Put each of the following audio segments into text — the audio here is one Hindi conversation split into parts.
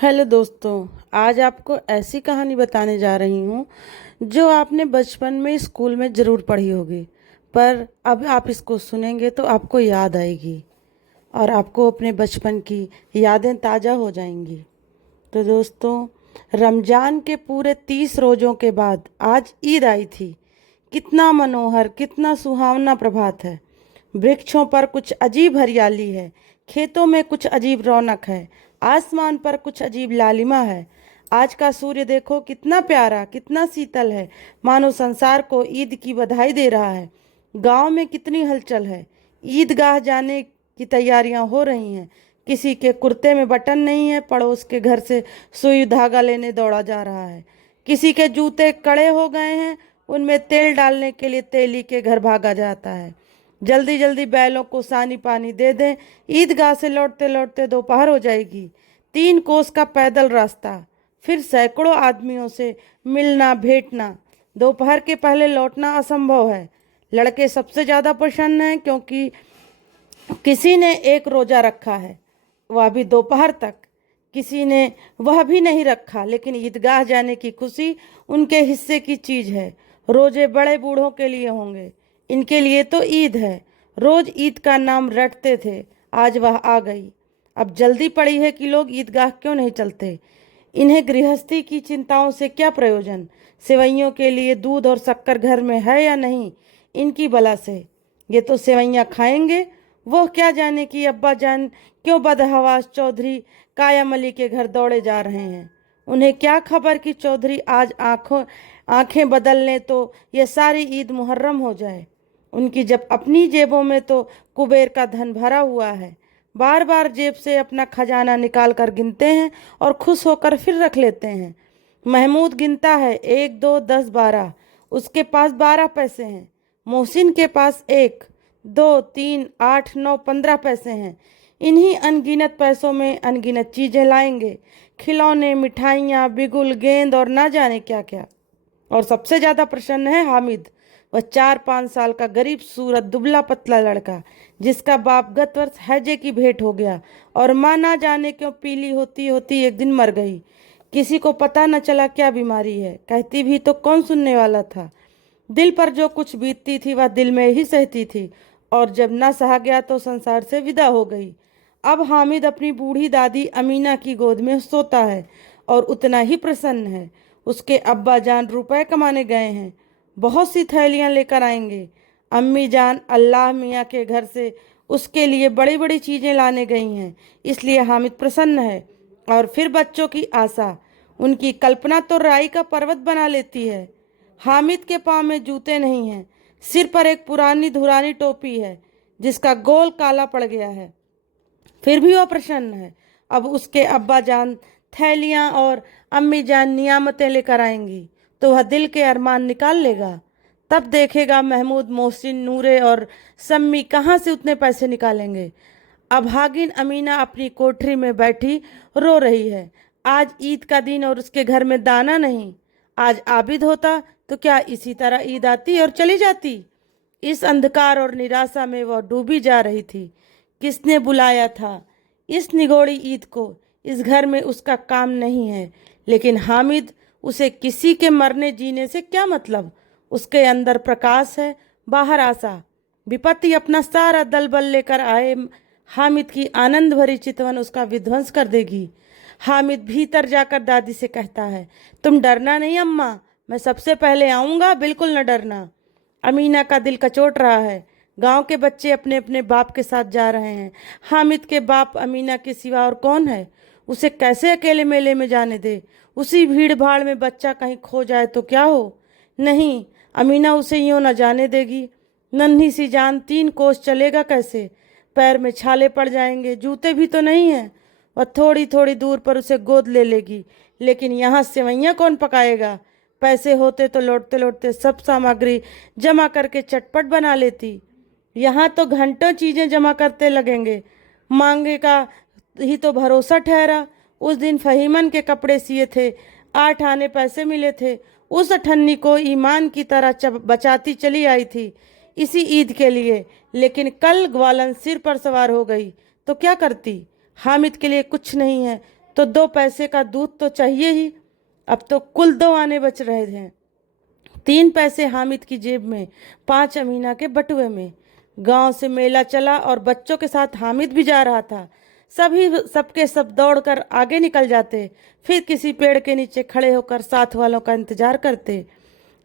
हेलो दोस्तों। आज आपको ऐसी कहानी बताने जा रही हूँ जो आपने बचपन में स्कूल में ज़रूर पढ़ी होगी, पर अब आप इसको सुनेंगे तो आपको याद आएगी और आपको अपने बचपन की यादें ताज़ा हो जाएंगी। तो दोस्तों, रमज़ान के पूरे 30 रोज़ों के बाद आज ईद आई थी। कितना मनोहर, कितना सुहावना प्रभात है। वृक्षों पर कुछ अजीब हरियाली है, खेतों में कुछ अजीब रौनक है, आसमान पर कुछ अजीब लालिमा है। आज का सूर्य देखो, कितना प्यारा, कितना शीतल है, मानो संसार को ईद की बधाई दे रहा है। गांव में कितनी हलचल है, ईदगाह जाने की तैयारियां हो रही हैं। किसी के कुर्ते में बटन नहीं है, पड़ोस के घर से सुई धागा लेने दौड़ा जा रहा है। किसी के जूते कड़े हो गए हैं, उनमें तेल डालने के लिए तेली के घर भागा जाता है। जल्दी जल्दी बैलों को सानी पानी दे दें, ईदगाह से लौटते लौटते दोपहर हो जाएगी। 3 कोस का पैदल रास्ता, फिर सैकड़ों आदमियों से मिलना भेंटना। दोपहर के पहले लौटना असंभव है। लड़के सबसे ज़्यादा प्रसन्न हैं क्योंकि किसी ने एक रोज़ा रखा है, वह भी दोपहर तक। किसी ने वह भी नहीं रखा, लेकिन ईदगाह जाने की खुशी उनके हिस्से की चीज़ है। रोजे बड़े बूढ़ों के लिए होंगे, इनके लिए तो ईद है। रोज ईद का नाम रटते थे, आज वह आ गई। अब जल्दी पड़ी है कि लोग ईदगाह क्यों नहीं चलते। इन्हें गृहस्थी की चिंताओं से क्या प्रयोजन। सेवैयों के लिए दूध और शक्कर घर में है या नहीं, इनकी बला से। ये तो सेवैयाँ खाएंगे। वो क्या जाने कि अब्बा जान क्यों बदहवास चौधरी कायम अली के घर दौड़े जा रहे हैं। उन्हें क्या खबर कि चौधरी आज आंखें बदल लें तो ये सारी ईद मुहर्रम हो जाए। उनकी जब अपनी जेबों में तो कुबेर का धन भरा हुआ है। बार बार जेब से अपना खजाना निकाल कर गिनते हैं और खुश होकर फिर रख लेते हैं। महमूद गिनता है, 1 2 10 12। उसके पास 12 पैसे हैं। मोहसिन के पास 1 2 3 8 9 15 पैसे हैं। इन्हीं अनगिनत पैसों में अनगिनत चीजें लाएंगे, खिलौने, मिठाइयाँ, बिगुल, गेंद और ना जाने क्या क्या। और सबसे ज्यादा प्रसन्न है हामिद, वह 4 5 साल का गरीब सूरत दुबला पतला लड़का, जिसका बाप गत वर्ष हैजे की भेंट हो गया और माँ ना जाने क्यों पीली होती होती एक दिन मर गई। किसी को पता न चला क्या बीमारी है, कहती भी तो कौन सुनने वाला था। दिल पर जो कुछ बीतती थी वह दिल में ही सहती थी, और जब न सहा गया तो संसार से विदा हो गई। अब हामिद अपनी बूढ़ी दादी अमीना की गोद में सोता है और उतना ही प्रसन्न है। उसके अब्बा जान रुपए कमाने गए हैं, बहुत सी थैलियां लेकर आएंगे। अम्मी जान अल्लाह मियाँ के घर से उसके लिए बड़ी बड़ी चीज़ें लाने गई हैं, इसलिए हामिद प्रसन्न है। और फिर बच्चों की आशा, उनकी कल्पना तो राई का पर्वत बना लेती है। हामिद के पाँव में जूते नहीं हैं, सिर पर एक पुरानी धुरानी टोपी है जिसका गोल काला पड़ गया है, फिर भी वह प्रसन्न है। अब उसके अब्बा जान थैलियाँ और अम्मी जान नियामतें लेकर आएंगी तो वह दिल के अरमान निकाल लेगा। तब देखेगा महमूद, मोहसिन, नूरे और सम्मी कहाँ से उतने पैसे निकालेंगे। अब भागिन अमीना अपनी कोठरी में बैठी रो रही है। आज ईद का दिन और उसके घर में दाना नहीं। आज आबिद होता तो क्या इसी तरह ईद आती और चली जाती। इस अंधकार और निराशा में वह डूबी जा रही थी। किसने बुलाया था इस निगोड़ी ईद को। इस घर में उसका काम नहीं है, लेकिन हामिद, उसे किसी के मरने जीने से क्या मतलब। उसके अंदर प्रकाश है, बाहर आशा। विपत्ति अपना सारा दल बल लेकर आए, हामिद की आनंद भरी चितवन उसका विध्वंस कर देगी। हामिद भीतर जाकर दादी से कहता है, तुम डरना नहीं अम्मा, मैं सबसे पहले आऊँगा, बिल्कुल न डरना। अमीना का दिल कचोट रहा है। गांव के बच्चे अपने अपने बाप के साथ जा रहे हैं। हामिद के बाप अमीना के सिवा और कौन है। उसे कैसे अकेले मेले में जाने दे। उसी भीड़ भाड़ में बच्चा कहीं खो जाए तो क्या हो। नहीं, अमीना उसे यूं न जाने देगी। नन्ही सी जान, 3 कोस चलेगा कैसे। पैर में छाले पड़ जाएंगे, जूते भी तो नहीं हैं। वह थोड़ी थोड़ी दूर पर उसे गोद ले लेगी, लेकिन यहाँ सेवैयाँ कौन पकाएगा। पैसे होते तो लौटते लौटते सब सामग्री जमा करके चटपट बना लेती। यहाँ तो घंटों चीजें जमा करते लगेंगे। मांगे का ही तो भरोसा ठहरा। उस दिन फहीमन के कपड़े सिए थे, 8 आने पैसे मिले थे। उस अठन्नी को ईमान की तरह बचाती चली आई थी इसी ईद के लिए, लेकिन कल ग्वालन सिर पर सवार हो गई तो क्या करती। हामिद के लिए कुछ नहीं है, तो 2 पैसे का दूध तो चाहिए ही। अब तो कुल 2 आने बच रहे हैं। 3 पैसे हामिद की जेब में, 5 अमीना के बटुए में। गांव से मेला चला और बच्चों के साथ हामिद भी जा रहा था। सभी सबके सब दौड़कर आगे निकल जाते, फिर किसी पेड़ के नीचे खड़े होकर साथ वालों का इंतजार करते।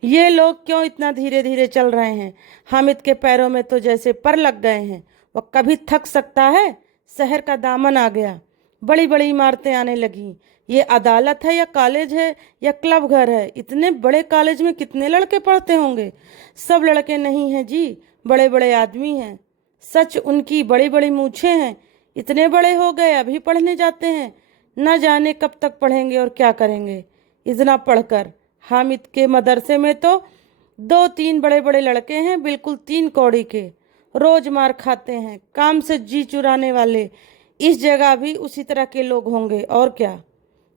ये लोग क्यों इतना धीरे धीरे चल रहे हैं? हामिद के पैरों में तो जैसे पर लग गए हैं। वह कभी थक सकता है? शहर का दामन आ गया, बड़ी बड़ी इमारतें आने लगीं। ये अदालत है या कॉलेज है या क्लब घर है? इतने बड़े कॉलेज में कितने लड़के पढ़ते होंगे? सब लड़के नहीं हैं जी, बड़े बड़े आदमी हैं। सच उनकी बड़ी बड़ी मूछें हैं। इतने बड़े हो गए अभी पढ़ने जाते हैं। न जाने कब तक पढ़ेंगे और क्या करेंगे इतना पढ़कर। हामिद के मदरसे में तो 2-3 बड़े बड़े लड़के हैं, बिल्कुल 3 कौड़ी के। रोज मार खाते हैं, काम से जी चुराने वाले। इस जगह भी उसी तरह के लोग होंगे और क्या।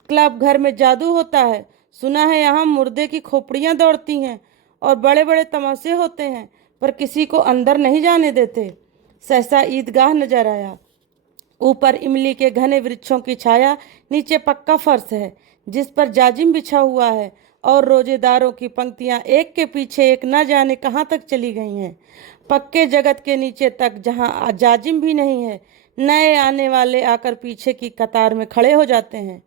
क्लब घर में जादू होता है, सुना है यहाँ मुर्दे की खोपड़ियाँ दौड़ती हैं और बड़े बड़े तमाशे होते हैं, पर किसी को अंदर नहीं जाने देते। सहसा ईदगाह नजर आया। ऊपर इमली के घने वृक्षों की छाया, नीचे पक्का फर्श है जिस पर जाजिम बिछा हुआ है और रोजेदारों की पंक्तियां एक के पीछे एक न जाने कहाँ तक चली गई हैं। पक्के जगत के नीचे तक जहाँ जाजिम भी नहीं है, नए आने वाले आकर पीछे की कतार में खड़े हो जाते हैं।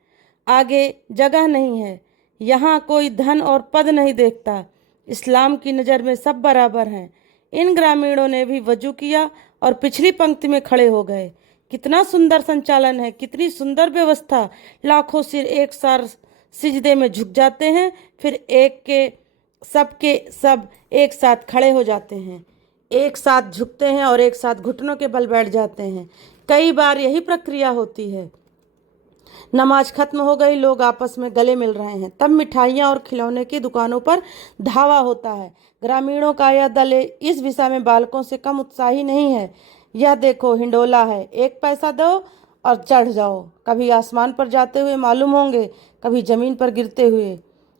आगे जगह नहीं है। यहाँ कोई धन और पद नहीं देखता। इस्लाम की नज़र में सब बराबर हैं। इन ग्रामीणों ने भी वजू किया और पिछली पंक्ति में खड़े हो गए। कितना सुंदर संचालन है, कितनी सुंदर व्यवस्था। लाखों सिर एक साथ सिजदे में झुक जाते हैं, फिर के सब एक साथ खड़े हो जाते हैं। एक साथ झुकते हैं और एक साथ घुटनों के बल बैठ जाते हैं। कई बार यही प्रक्रिया होती है। नमाज खत्म हो गई, लोग आपस में गले मिल रहे हैं। तब मिठाइयाँ और खिलौने की दुकानों पर धावा होता है। ग्रामीणों का यह दल इस विषय में बालकों से कम उत्साही नहीं है। यह देखो हिंडोला है, 1 पैसा दो और चढ़ जाओ। कभी आसमान पर जाते हुए मालूम होंगे, कभी जमीन पर गिरते हुए।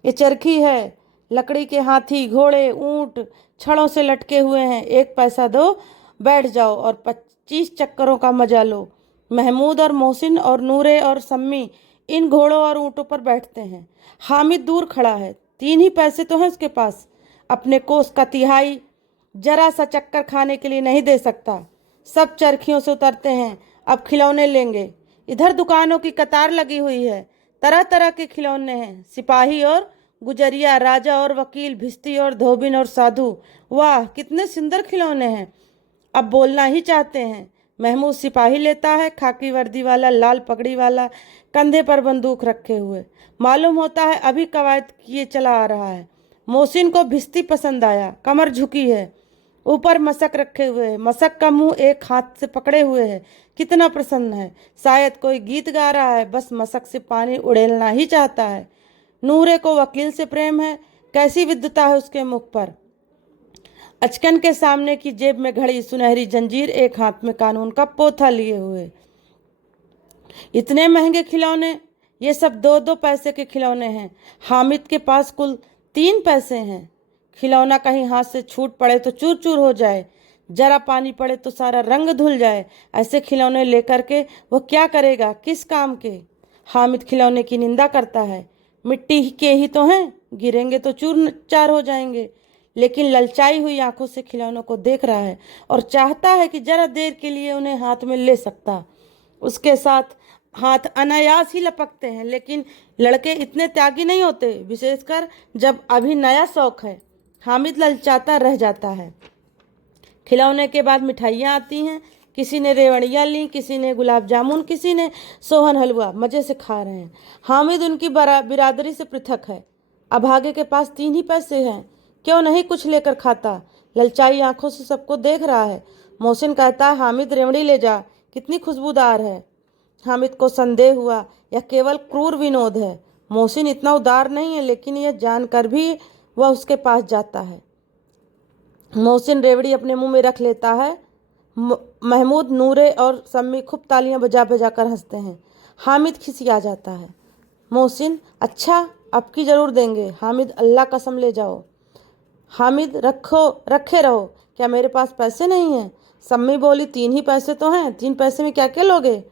ये चरखी है, लकड़ी के हाथी, घोड़े, ऊंट छड़ों से लटके हुए हैं। 1 पैसा दो, बैठ जाओ और 25 चक्करों का मजा लो। महमूद और मोहसिन और नूरे और सम्मी इन घोड़ों और ऊँटों पर बैठते हैं। हामिद दूर खड़ा है, 3 ही पैसे तो हैं उसके पास। अपने कोस का तिहाई जरा सा चक्कर खाने के लिए नहीं दे सकता। सब चरखियों से उतरते हैं, अब खिलौने लेंगे। इधर दुकानों की कतार लगी हुई है, तरह तरह के खिलौने हैं। सिपाही और गुजरिया, राजा और वकील, भिस्ती और धोबिन और साधु। वाह कितने सुंदर खिलौने हैं। अब बोलना ही चाहते हैं। महमूद सिपाही लेता है, खाकी वर्दी वाला, लाल पगड़ी वाला, कंधे पर बंदूक रखे हुए। मालूम होता है अभी कवायद किए चला आ रहा है। मोहसिन को भिस्ती पसंद आया, कमर झुकी है, ऊपर मशक रखे हुए है, मशक का मुंह एक हाथ से पकड़े हुए है। कितना प्रसन्न है, शायद कोई गीत गा रहा है, बस मशक से पानी उड़ेलना ही चाहता है। नूरे को वकील से प्रेम है, कैसी विद्वता है उसके मुख पर। अचकन के सामने की जेब में घड़ी सुनहरी जंजीर, एक हाथ में कानून का पोथा लिए हुए। इतने महंगे खिलौने, ये सब 2-2 पैसे के खिलौने हैं। हामिद के पास कुल 3 पैसे हैं। खिलौना कहीं हाथ से छूट पड़े तो चूर चूर हो जाए, जरा पानी पड़े तो सारा रंग धुल जाए। ऐसे खिलौने लेकर के वो क्या करेगा, किस काम के। हामिद खिलौने की निंदा करता है। मिट्टी के ही तो हैं, गिरेंगे तो चूर चार हो जाएंगे। लेकिन ललचाई हुई आंखों से खिलौनों को देख रहा है और चाहता है कि जरा देर के लिए उन्हें हाथ में ले सकता। उसके साथ हाथ अनायास ही लपकते हैं, लेकिन लड़के इतने त्यागी नहीं होते, विशेषकर जब अभी नया शौक है। हामिद ललचाता रह जाता है। खिलौने के बाद मिठाइयाँ आती हैं। किसी ने रेवड़ियाँ ली, किसी ने गुलाब जामुन, किसी ने सोहन हलवा। मज़े से खा रहे हैं। हामिद उनकी बिरादरी से पृथक है। अभागे के पास 3 ही पैसे हैं, क्यों नहीं कुछ लेकर खाता। ललचाई आंखों से सबको देख रहा है। मोहसिन कहता है, हामिद रेवड़ी ले जा, कितनी खुशबूदार है। हामिद को संदेह हुआ यह केवल क्रूर विनोद है। मोहसिन इतना उदार नहीं है, लेकिन यह जानकर भी वह उसके पास जाता है। मोहसिन रेवड़ी अपने मुंह में रख लेता है। महमूद, नूरे और सम्मी खूब तालियां बजा बजा कर हंसते हैं। हामिद खिसिया जाता है। मोहसिन, अच्छा अब की ज़रूर देंगे। हामिद, अल्लाह कसम ले जाओ। हामिद, रखे रहो, क्या मेरे पास पैसे नहीं हैं। सम्मी बोली, 3 ही पैसे तो हैं, 3 पैसे में क्या क्या लोगे।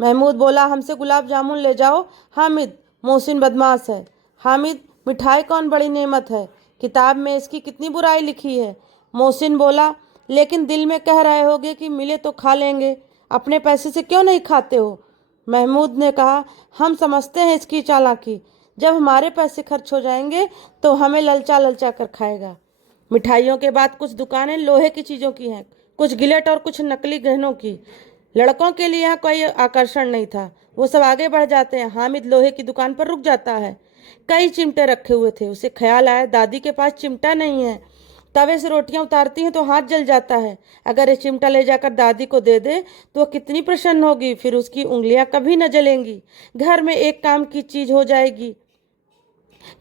महमूद बोला, हमसे गुलाब जामुन ले जाओ। हामिद, मोहसिन बदमाश है। हामिद, मिठाई कौन बड़ी नेमत है, किताब में इसकी कितनी बुराई लिखी है। मोहसिन बोला, लेकिन दिल में कह रहे होगे कि मिले तो खा लेंगे, अपने पैसे से क्यों नहीं खाते हो। महमूद ने कहा, हम समझते हैं इसकी चालाकी, जब हमारे पैसे खर्च हो जाएंगे तो हमें ललचा ललचा कर खाएगा। मिठाइयों के बाद कुछ दुकानें लोहे की चीज़ों की हैं, कुछ गिलेट और कुछ नकली गहनों की। लड़कों के लिए यहाँ कोई आकर्षण नहीं था, वो सब आगे बढ़ जाते हैं। हामिद लोहे की दुकान पर रुक जाता है। कई चिमटे रखे हुए थे। उसे ख्याल आया, दादी के पास चिमटा नहीं है। तवे से रोटियां उतारती हैं तो हाथ जल जाता है। अगर ये चिमटा ले जाकर दादी को दे दे तो वो कितनी प्रसन्न होगी, फिर उसकी उंगलियां कभी न जलेंगी। घर में एक काम की चीज हो जाएगी।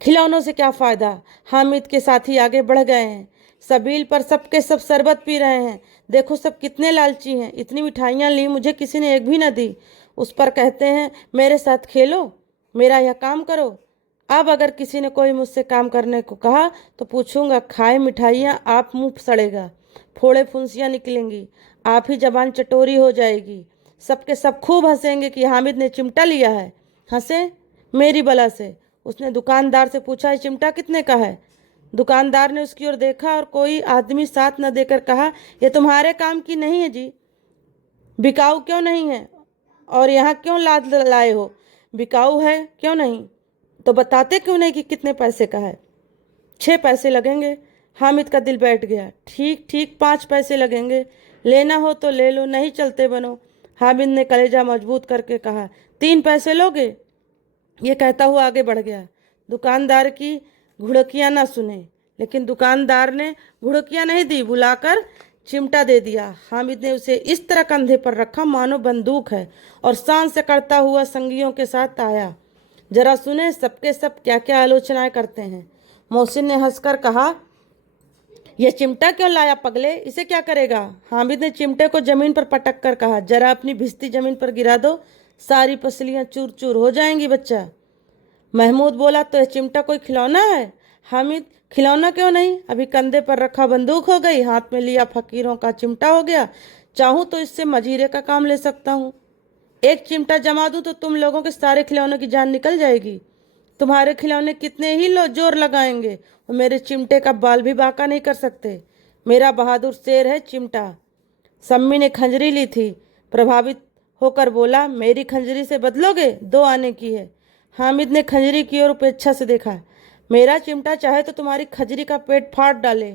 खिलौनों से क्या फायदा। हामिद के साथी आगे बढ़ गए हैं। सबील पर सबके सब शरबत पी रहे हैं। देखो सब कितने लालची हैं, इतनी मिठाइयाँ ली, मुझे किसी ने एक भी न दी। उस पर कहते हैं, मेरे साथ खेलो, मेरा यह काम करो। अब अगर किसी ने कोई मुझसे काम करने को कहा तो पूछूंगा, खाए मिठाइयाँ, आप मुंह सड़ेगा, फोड़े फुंसियाँ निकलेंगी, आप ही जबान चटोरी हो जाएगी। सबके सब खूब हंसेंगे कि हामिद ने चिमटा लिया है। हंसे मेरी बला से। उसने दुकानदार से पूछा, ये चिमटा कितने का है। दुकानदार ने उसकी ओर देखा और कोई आदमी साथ न देकर कहा, यह तुम्हारे काम की नहीं है जी, बिकाऊ क्यों नहीं है, और यहाँ क्यों लाद लाए हो। बिकाऊ है क्यों नहीं तो बताते क्यों नहीं कि कितने पैसे का है। 6 पैसे लगेंगे। हामिद का दिल बैठ गया। ठीक ठीक 5 पैसे लगेंगे, लेना हो तो ले लो, नहीं चलते बनो। हामिद ने कलेजा मजबूत करके कहा, 3 पैसे लोगे। ये कहता हुआ आगे बढ़ गया। दुकानदार की घुड़कियां ना सुने, लेकिन दुकानदार ने घुड़कियां नहीं दी, बुलाकर चिमटा दे दिया। हामिद ने उसे इस तरह कंधे पर रखा मानो बंदूक है, और शान से करता हुआ संगियों के साथ आया। जरा सुने सबके सब क्या क्या आलोचनाएं करते हैं। मोहसिन ने हंसकर कहा, यह चिमटा क्यों लाया पगले, इसे क्या करेगा। हामिद ने चिमटे को जमीन पर पटक कर कहा, जरा अपनी भिश्ती जमीन पर गिरा दो, सारी पसलियां चूर चूर हो जाएंगी बच्चा। महमूद बोला, तो यह चिमटा कोई खिलौना है। हामिद, खिलौना क्यों नहीं, अभी कंधे पर रखा बंदूक हो गई, हाथ में लिया फकीरों का चिमटा हो गया। चाहूं तो इससे मजीरे का काम ले सकता हूँ। एक चिमटा जमा दूं तो तुम लोगों के सारे खिलौनों की जान निकल जाएगी। तुम्हारे खिलौने कितने ही जोर लगाएंगे, वो मेरे चिमटे का बाल भी बांका नहीं कर सकते। मेरा बहादुर शेर है चिमटा। सम्मी ने खंजरी ली थी, प्रभावित होकर बोला, मेरी खंजरी से बदलोगे, 2 आने की है। हामिद ने खंजरी की ओर उपेक्षा से देखा। मेरा चिमटा चाहे तो तुम्हारी खंजरी का पेट फाड़ डाले।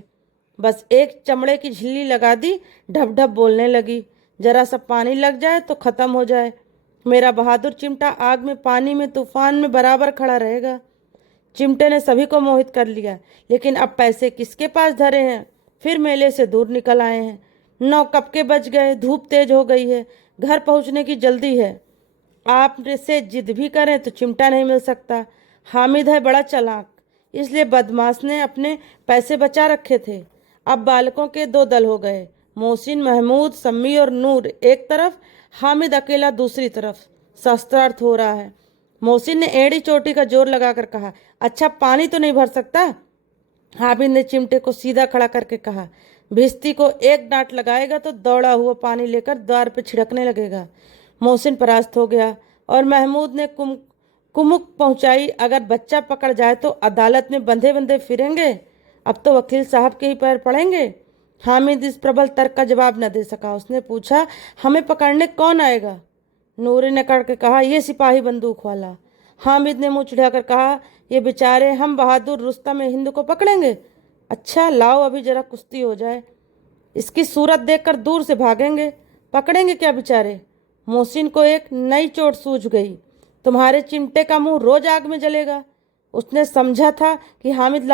बस एक चमड़े की झिल्ली लगा दी, ढप ढप बोलने लगी, जरा सा पानी लग जाए तो खत्म हो जाए। मेरा बहादुर चिमटा आग में, पानी में, तूफान में बराबर खड़ा रहेगा। चिमटे ने सभी को मोहित कर लिया, लेकिन अब पैसे किसके पास धरे हैं। फिर मेले से दूर निकल आए हैं। 9 कब के बज गए, धूप तेज हो गई है, घर पहुंचने की जल्दी है। आप से जिद भी करें तो चिमटा नहीं मिल सकता। हामिद है बड़ा चालाक, इसलिए बदमाश ने अपने पैसे बचा रखे थे। अब बालकों के 2 दल हो गए, मोहसिन, महमूद, सम्मी और नूर एक तरफ, हामिद अकेला दूसरी तरफ। शस्त्रार्थ हो रहा है। मोहसिन ने एड़ी चोटी का जोर लगाकर कहा, अच्छा पानी तो नहीं भर सकता। हामिद ने चिमटे को सीधा खड़ा करके कहा, भिश्ती को एक डांट लगाएगा तो दौड़ा हुआ पानी लेकर द्वार पर छिड़कने लगेगा। मोहसिन परास्त हो गया और महमूद ने कुमुक पहुंचाई, अगर बच्चा पकड़ जाए तो अदालत में बंधे बंधे फिरेंगे, अब तो वकील साहब के ही पैर पड़ेंगे। हामिद इस प्रबल तर्क का जवाब न दे सका। उसने पूछा, हमें पकड़ने कौन आएगा। नूरी ने करके कहा, ये सिपाही बंदूक वाला। हामिद ने मुंह चिढ़ाकर कहा, ये बेचारे हम बहादुर रुस्तम हिंद को पकड़ेंगे। अच्छा लाओ अभी जरा कुश्ती हो जाए, इसकी सूरत देखकर दूर से भागेंगे, पकड़ेंगे क्या बेचारे। मोहसिन को एक नई चोट सूझ गई, तुम्हारे चिमटे का मुंह रोज आग में जलेगा। उसने समझा था कि हामिद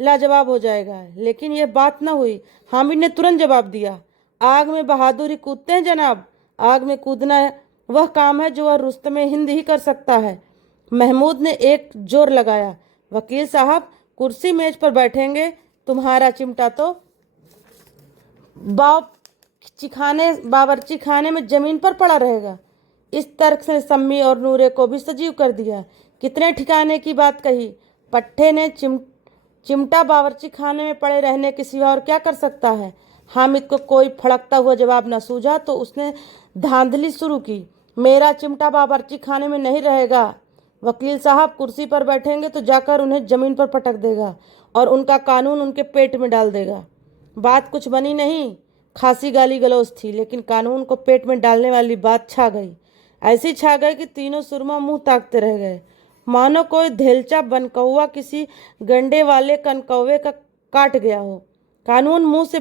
लाजवाब हो जाएगा, लेकिन यह बात न हुई। हामिद ने तुरंत जवाब दिया, आग में बहादुर ही कूदते हैं जनाब, आग में कूदना वह काम है जो वह रुस्तम हिंद ही कर सकता है। महमूद ने एक जोर लगाया, वकील साहब कुर्सी मेज पर बैठेंगे, तुम्हारा चिमटा तो बावर्ची खाने में जमीन पर पड़ा रहेगा। इस तर्क से सम्मी और नूरे को भी सजीव कर दिया। कितने ठिकाने की बात कही। पट्टे ने चिमटा बावर्ची खाने में पड़े रहने के सिवा और क्या कर सकता है। हामिद को कोई फड़कता हुआ जवाब न सूझा तो उसने धांधली शुरू की, मेरा चिमटा बावर्ची खाने में नहीं रहेगा। वकील साहब कुर्सी पर बैठेंगे तो जाकर उन्हें जमीन पर पटक देगा और उनका कानून उनके पेट में डाल देगा। बात कुछ बनी नहीं, खासी गाली गलौज थी, लेकिन कानून को पेट में डालने वाली बात छा गई। ऐसी छा गई कि तीनों सुरमा मुंह ताकते रह गए, मानो कोई धेलचा बनकौवा किसी गंडे वाले कनकौवे का काट गया हो। कानून मुंह से